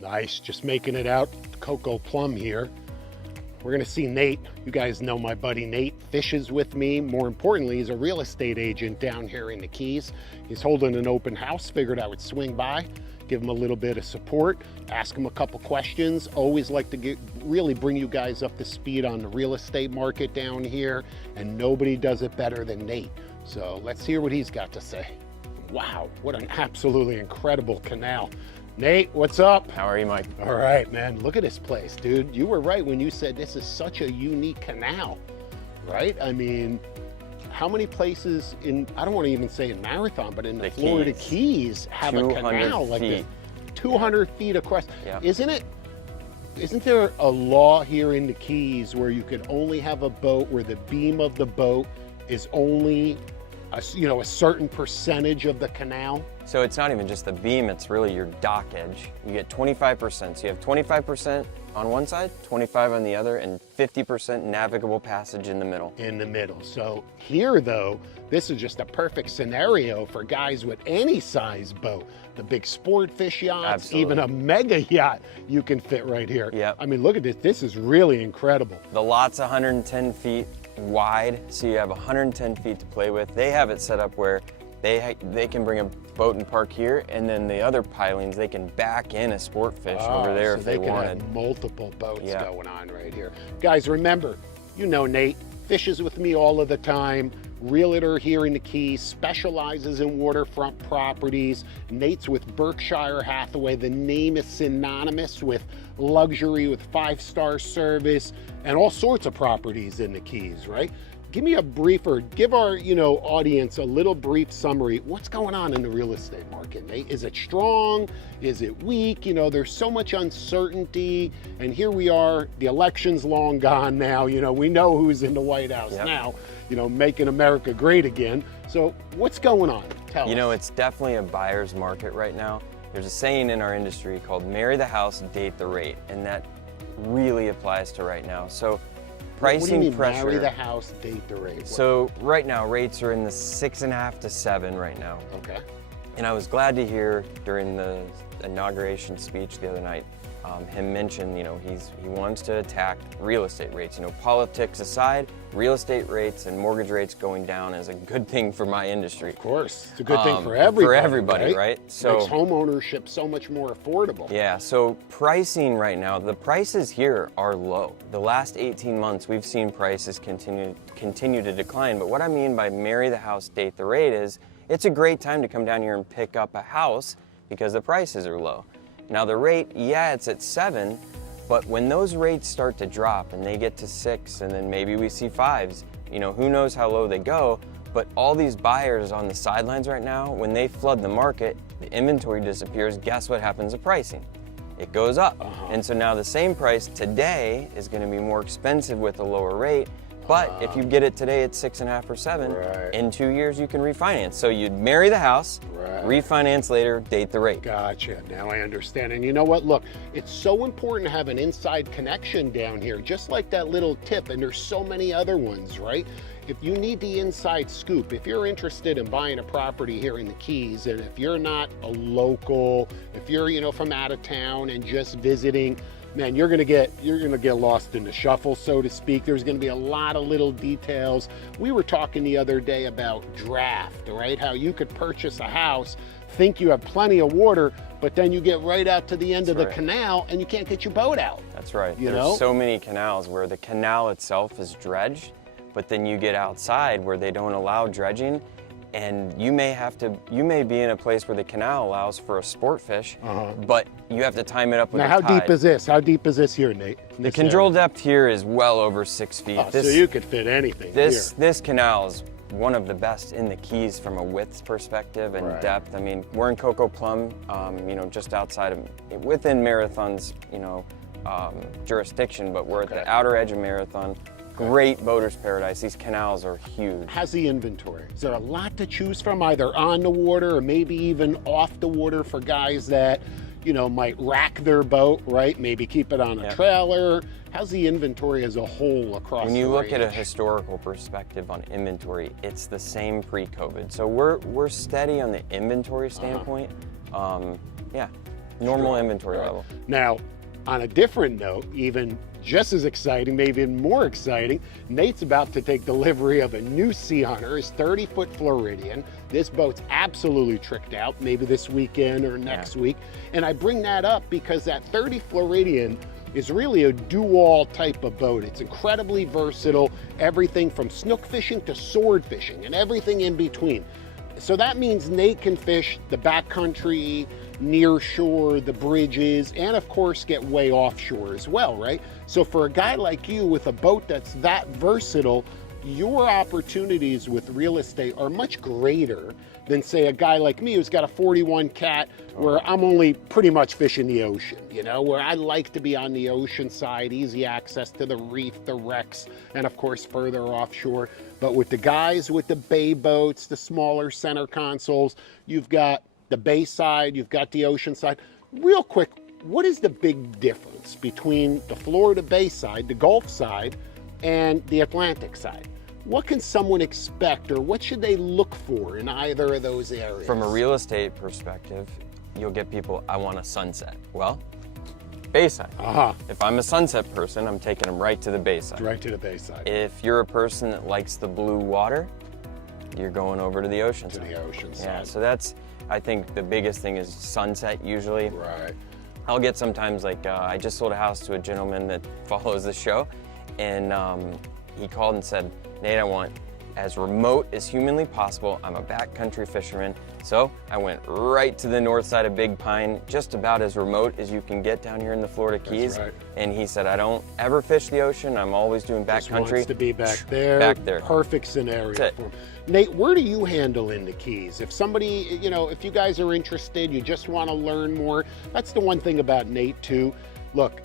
Nice, just making it out. Coco Plum here. We're gonna see Nate. You guys know my buddy Nate fishes with me. More importantly, he's a real estate agent down here in the Keys. He's holding an open house, figured I would swing by, give him a little bit of support, ask him a couple questions. Always like to really bring you guys up to speed on the real estate market down here, and nobody does it better than Nate. So let's hear what he's got to say. Wow, what an absolutely incredible canal. Nate, what's up? How are you, Mike? All right, man, look at this place, dude. You were right when you said this is such a unique canal, right? I mean, how many places in, I don't want to even say in Marathon, but in the Florida Keys have a canal like this? 200 feet across. Yeah. Isn't there a law here in the Keys where you can only have a boat where the beam of the boat is only a certain percentage of the canal? So it's not even just the beam, it's really your dock edge. You get 25%, so you have 25% on one side, 25 on the other, and 50% navigable passage in the middle. In the middle. So here though, this is just a perfect scenario for guys with any size boat. The big sport fish yachts, Absolutely. even a mega yacht, you can fit right here. Yep. I mean, look at this, this is really incredible. The lot's 110 feet wide, so you have 110 feet to play with. They have it set up where they can bring a boat and park here, and then the other pilings, they can back in a sport fish over there so if they wanted. can have multiple boats Yeah. going on right here. Guys, remember, you know Nate, fishes with me all of the time, realtor here in the Keys, specializes in waterfront properties. Nate's with Berkshire Hathaway. The name is synonymous with luxury, with 5-star service, and all sorts of properties in the Keys, right? Give me a brief, or give our audience a little brief summary. What's going on in the real estate market, Nate? Is it strong? Is it weak? There's so much uncertainty, and here we are, the election's long gone now. We know who's in the White House now, making America great again. So what's going on? Tell us. It's definitely a buyer's market right now. There's a saying in our industry called marry the house, date the rate, and that really applies to right now. So pricing what do you mean, pressure. Marry the house, date the rate? So right now, rates are in the 6.5 to 7 right now. Okay. And I was glad to hear during the inauguration speech the other night, him mention, he wants to attack real estate rates. Politics aside, real estate rates and mortgage rates going down is a good thing for my industry. Of course, it's a good thing for everybody. For everybody, right? So makes home ownership so much more affordable. Yeah, so pricing right now, the prices here are low. The last 18 months, we've seen prices continue to decline. But what I mean by marry the house, date the rate is, it's a great time to come down here and pick up a house because the prices are low. Now the rate, yeah, it's at 7, but when those rates start to drop and they get to 6, and then maybe we see 5s, who knows how low they go, but all these buyers on the sidelines right now, when they flood the market, the inventory disappears, guess what happens to pricing? It goes up. And so now the same price today is gonna be more expensive with a lower rate, but if you get it today at 6.5 or 7, in 2 years you can refinance. So you'd marry the house, refinance later, date the rate. Gotcha, now I understand. And you know what, look, it's so important to have an inside connection down here, just like that little tip, and there's so many other ones, right? If you need the inside scoop, if you're interested in buying a property here in the Keys, and if you're not a local, if you're from out of town and just visiting, man, you're gonna get lost in the shuffle, so to speak. There's gonna be a lot of little details. We were talking the other day about draft, right? How you could purchase a house, think you have plenty of water, but then you get right out to the end of the canal and you can't get your boat out. That's right. There's so many canals where the canal itself is dredged, but then you get outside where they don't allow dredging, and you may be in a place where the canal allows for a sport fish, but you have to time it up with now, the how tide. deep is this? How deep is this here, Nate? The control depth here is well over 6 feet. So you could fit anything here. This canal is one of the best in the Keys from a width perspective and depth. I mean, we're in Coco Plum, just outside of, within Marathon's, jurisdiction, but we're at the outer edge of Marathon. Great boater's paradise. These canals are huge. How's the inventory? Is there a lot to choose from, either on the water or maybe even off the water for guys that, might rack their boat, right? Maybe keep it on a trailer. How's the inventory as a whole across the range? When you look at a historical perspective on inventory, it's the same pre-COVID. So we're steady on the inventory standpoint. Yeah. Normal Strong, inventory right. level. Now, on a different note, even just as exciting, maybe even more exciting, Nate's about to take delivery of a new Sea Hunter, his 30-foot Floridian. This boat's absolutely tricked out, maybe this weekend or next week. And I bring that up because that 30 Floridian is really a do-all type of boat. It's incredibly versatile, everything from snook fishing to sword fishing and everything in between. So that means Nate can fish the backcountry, near shore, the bridges, and of course get way offshore as well, right? So for a guy like you with a boat that's that versatile, your opportunities with real estate are much greater than say a guy like me who's got a 41 cat where I'm only pretty much fishing the ocean, you know, where I like to be on the ocean side, easy access to the reef, the wrecks, and of course further offshore. But with the guys with the bay boats, the smaller center consoles, you've got the bay side, you've got the ocean side. Real quick, what is the big difference between the Florida Bay side, the Gulf side, and the Atlantic side? What can someone expect, or what should they look for in either of those areas? From a real estate perspective, you'll get people, I want a sunset. Well, bayside. If I'm a sunset person, I'm taking them right to the bayside. Right to the bayside. If you're a person that likes the blue water, you're going over to the ocean side. To the ocean side. Yeah, so that's, I think the biggest thing is sunset usually. Right. I'll get sometimes like, I just sold a house to a gentleman that follows the show, and he called and said, Nate, I want as remote as humanly possible. I'm a backcountry fisherman. So I went right to the north side of Big Pine, just about as remote as you can get down here in the Florida Keys. That's right. And he said, I don't ever fish the ocean. I'm always doing Just backcountry. wants to be back there. Back there. Perfect scenario That's for him. Nate, where do you handle in the Keys? If somebody, you know, if you guys are interested, you just want to learn more, that's the one thing about Nate too. Look,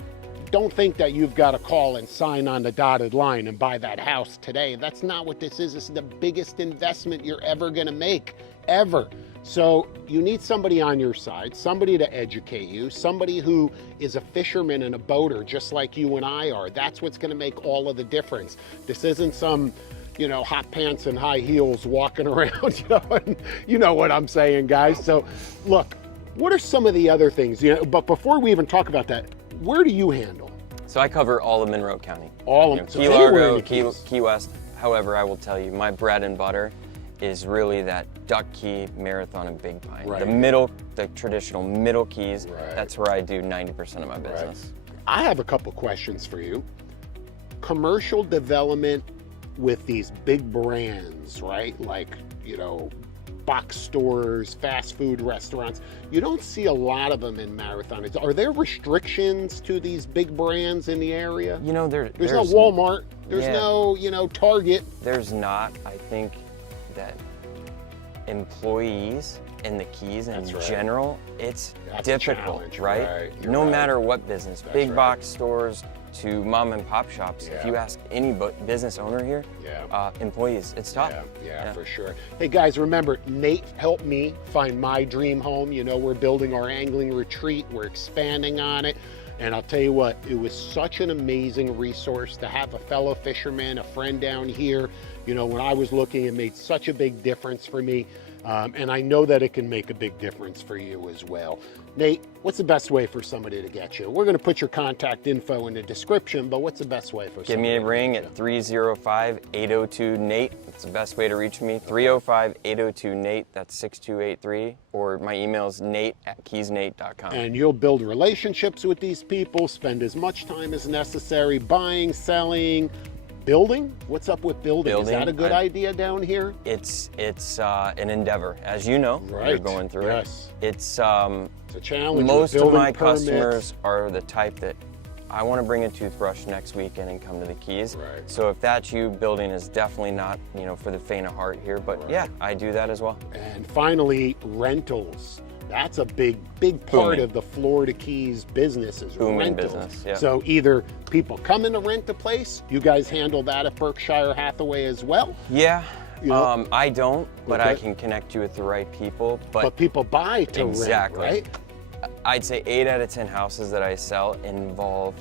don't think that you've got to call and sign on the dotted line and buy that house today. That's not what this is. This is the biggest investment you're ever going to make, ever. So you need somebody on your side, somebody to educate you, somebody who is a fisherman and a boater just like you and I are. That's what's going to make all of the difference. This isn't some, you know, hot pants and high heels walking around, you know, and you know what I'm saying, guys. So look, what are some of the other things, you know, but before we even talk about that, where do you handle? So I cover all of Monroe County. All of You know, so Key anywhere in Largo, the Keys. Key West. However, I will tell you, my bread and butter is really that Duck Key, Marathon, and Big Pine. Right. The middle, the traditional middle keys, Right. that's where I do 90% of my business. I have a couple questions for you. Commercial development with these big brands, right? Like, you know, box stores, fast food restaurants. You don't see a lot of them in Marathon. Are there restrictions to these big brands in the area? You know, There's no Walmart. There's yeah. no, you know, Target. There's not. I think that employees in the Keys in That's right. general, it's That's a difficult, challenge, right? right. You're No right. matter what business, That's big right. box stores to mom and pop shops. If Yeah. you ask any business owner here, Yeah. employees, it's tough. Yeah, for sure. Hey guys, remember, Nate helped me find my dream home. You know, we're building our angling retreat. We're expanding on it. And I'll tell you what, it was such an amazing resource to have a fellow fisherman, a friend down here. You know, when I was looking, it made such a big difference for me. And I know that it can make a big difference for you as well. Nate, what's the best way for somebody to get you? We're going to put your contact info in the description, but what's the best way for Give me a ring at 305-802-NATE. That's the best way to reach me. 305-802-NATE. That's 6283. Or my email is nate@keysnate.com. And you'll build relationships with these people, spend as much time as necessary buying, selling, building. What's up with building? Is that a good idea down here? It's an endeavor, as you know. You're going through it. It's a challenge. Most of my permits. customers are the type that I want to bring a toothbrush next weekend and come to the Keys. Right. So if that's you, building is definitely not, you know, for the faint of heart here. But yeah, I do that as well. And finally, rentals. That's a big part of the Florida Keys business is Booming rentals. business, yeah. So either people come in to rent a place, you guys handle that at Berkshire Hathaway as well? Yeah, You know? I don't, but I Okay. can connect you with the right people. But people buy to Exactly. rent, right? I'd say 8 out of 10 houses that I sell involve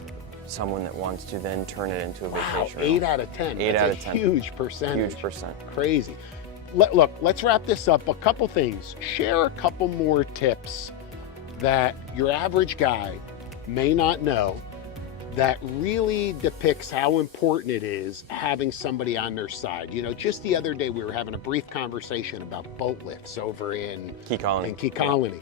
someone that wants to then turn it into a Wow, vacation 8 rental. out of 10. 8 That's out a of 10. huge percentage. Huge percent. Crazy. Look, let's wrap this up. A couple things. Share a couple more tips that your average guy may not know that really depicts how important it is having somebody on their side. You know, just the other day we were having a brief conversation about boat lifts over in Key Colony.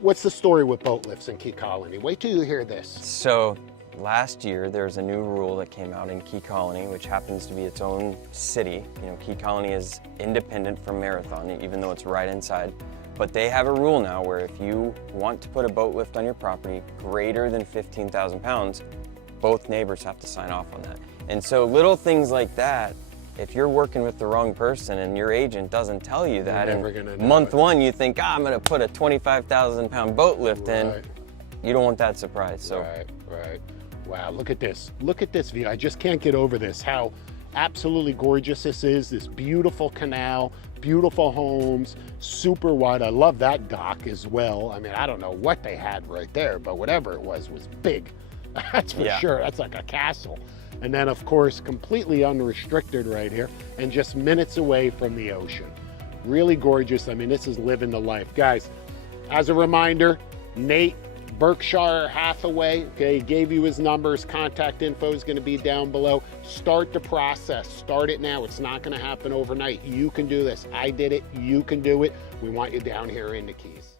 What's the story with boat lifts in Key Colony? Wait till you hear this. So last year there's a new rule that came out in Key Colony, which happens to be its own city. You know, Key Colony is independent from Marathon, even though it's right inside. But they have a rule now where if you want to put a boat lift on your property greater than 15,000 pounds, both neighbors have to sign off on that. And so little things like that, if you're working with the wrong person and your agent doesn't tell you that, and month one you think, I'm gonna put a 25,000 pound boat lift in, you don't want that surprise. So. Right. Wow, look at this. Look at this view. I just can't get over this, how absolutely gorgeous this is, this beautiful canal, beautiful homes, super wide. I love that dock as well. I mean, I don't know what they had right there, but whatever it was big. That's for sure. That's like a castle. And then of course, completely unrestricted right here and just minutes away from the ocean. Really gorgeous. I mean, this is living the life. Guys, as a reminder, Nate, Berkshire Hathaway, okay, gave you his numbers. Contact info is going to be down below. Start the process. Start it now. It's not going to happen overnight. You can do this. I did it. You can do it. We want you down here in the Keys.